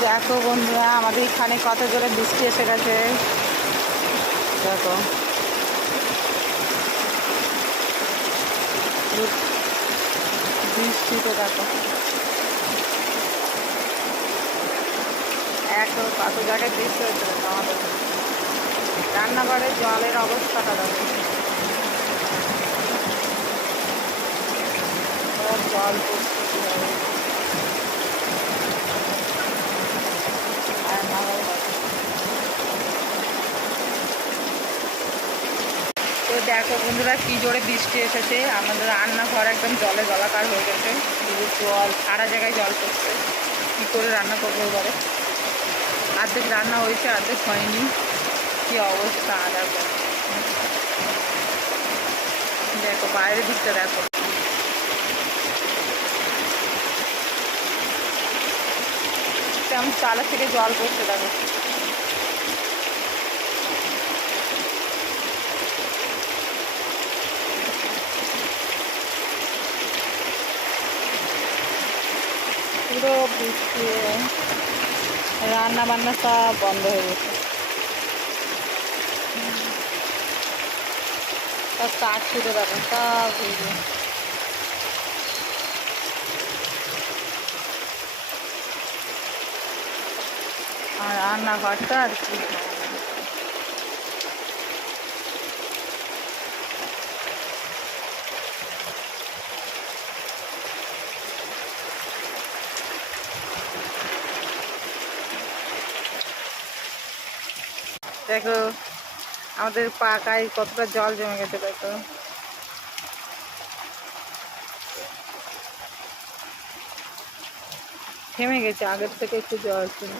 দেখো বন্ধুরা, আমাদের এখানে কত জোরে বৃষ্টি এসে গেছে। দেখো বৃষ্টিতে দেখো এত কত জায়গায় বৃষ্টি হয়েছে। দেখো আমাদের রান্নাঘরে জলের অবস্থাটা দেখো, জল পড়ছে কীভাবে। তো দেখো বন্ধুরা, কি জোরে বৃষ্টি এসেছে। আমাদের রান্নাঘর একদম জলে জলাকার হয়ে গেছে, শুধু জল, সারা জায়গায় জল পড়ছে। কী করে রান্না করবো এবারে? অর্ধেক রান্না হয়েছে, অর্ধেক হয়নি। কি অবস্থা দেখো, দেখো বাইরের দিকটা দেখো। কেমন চালা থেকে জল পড়ছে দেখো। পুরো বৃষ্টি, রান্না বান্না সব বন্ধ হয়ে গেছে। সব কাঠ ছুটে দেখো, সব ভিজে। আর রান্নাঘরটা আর কি, দেখো আমাদের পাকায় কতটা জল জমে গেছে। দেখো থেমে গেছে, আগের থেকে একটু জল ছিল।